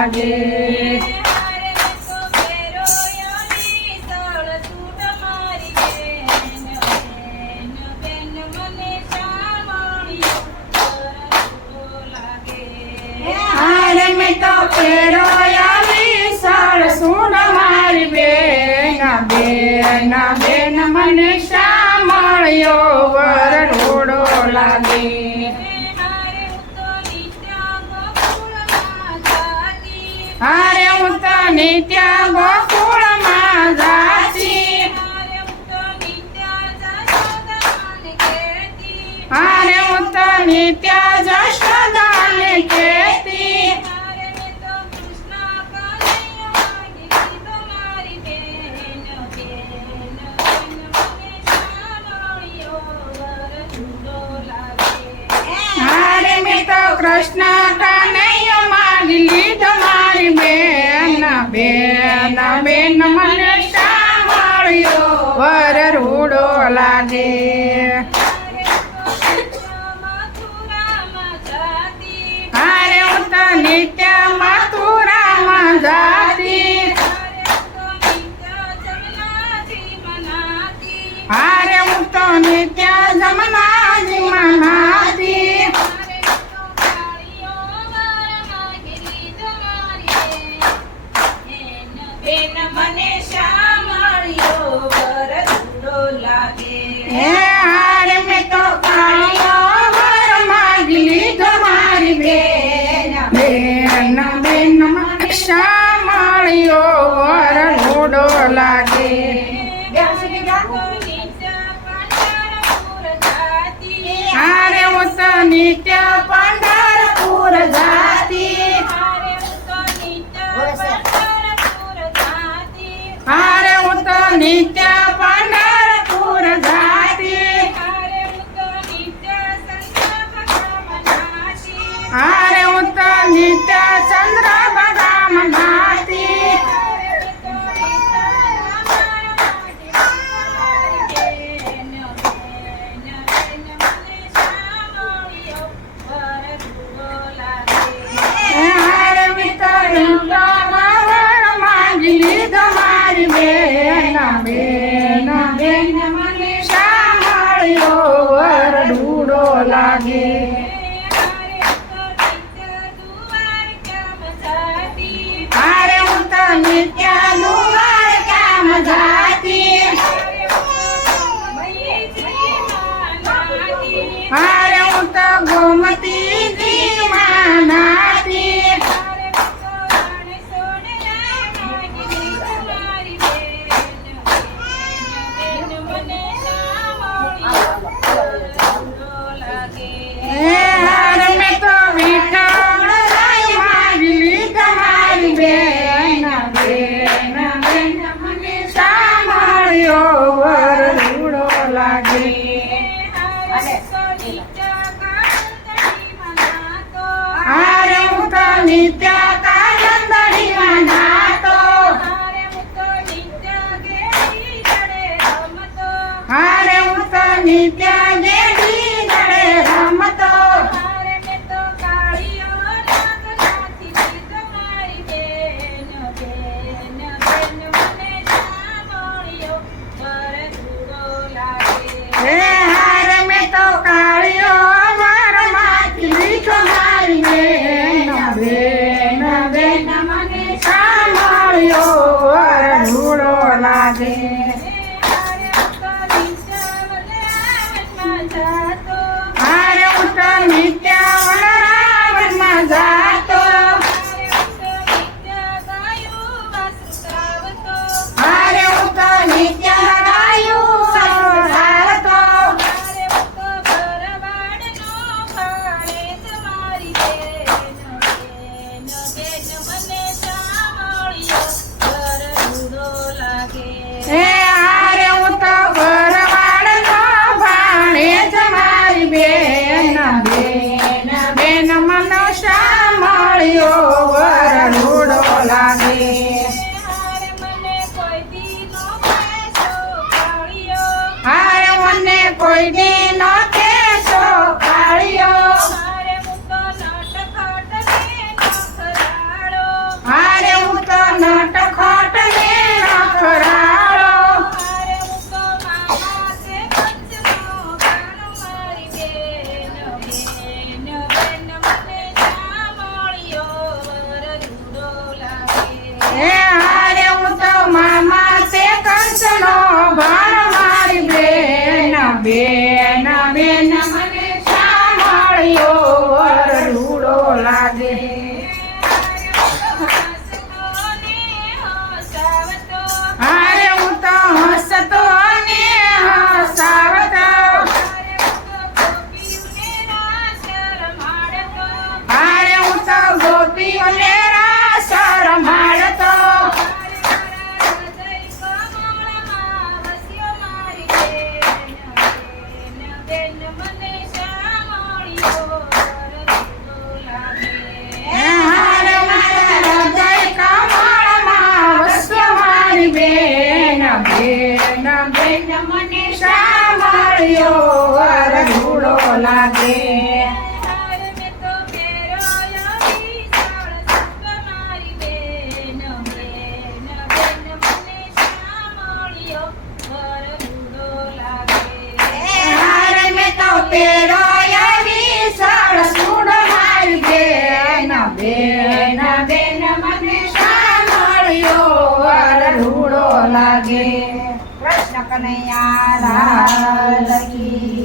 લાગે. હારે મેં તો પહેરોયા વિશાળ સૂટ મારી બેન, બેન બેન મને સાંભળ્યો વર રૂડો લાગે. હારે હું તો નિત્ય ગોકુળમાં જાતી, હારે હું તો નિત્ય જશોદાને કહેતી. હારે મેં તો કૃષ્ણ કનૈયો માગી લીધો મારી બેન, બેન બેન મને સાંભળ્યો વર રૂડો લાગે. હારે હું તો નિત્ય મથુરામાં જાતી, હારે હું તો નિત્ય જમનાજીમાં નાતી. હારે મેં તો કાળિયો વર માગી લીધો મારી બેન, બેન બેન મને સાંભળ્યો વર રૂડો લાગે. હારે હું તો નિત્ય પંઢરપુર જાતી, હારે હું તો નિત્ય પંઢરપુર જાતી, હારે હું તો નિત્ય ચંદ્રભાગામાં નાતી. હારે મેં તો વર માગી લીધો મારી બેન, બેન બેન મને સાંભળ્યો વર રૂડો લાગે. હારે હું તો નિત્ય દ્વારકામાં જાતી, હારે હું તો ગોમતીજીમાં નાતી. હારે મેં તો વિઠ્ઠલ માગી લીધા મારી બેન, બેન બેન મને સાંભળ્યો વર રૂડો લાગે. હારે હું તો નિત્ય કાદંબરીમાં નાતો, હારે હું તો નિત્ય ગેડી દડે રમતો. હારે મેં તો કાળિયો વર માગી લીધો મારી બેન, બેન બેન મને સાંભળ્યો વર રૂડો લાગે. હારે હું તો નિત્ય વનરાવનમાં જાતો, હારે હું તો નિત્ય ગાયું સારતો. હારે હું તો ઘરવાળનો ભાણેજ મારી બેન, બેન બેન મને સાંભળ્યો વર રૂડો લાગે. હારે મને કોઈ દી ન કહેશો કાળિયો, બેન બેન મને સાંભળ્યો અરધૂડો લાગે હાર મેં તો પહેરાયો વિશાળ સંગ મારી બેન બેન મને સાંભળ્યો વરઘોડો લાગે હાર મેં તો પહેરોય વિશાળ સૂંઢ મારી બેન બેન બેન મને સાંભળ્યો અરધૂડો લાગે કૃષ્ણ કનૈયા લાલ કી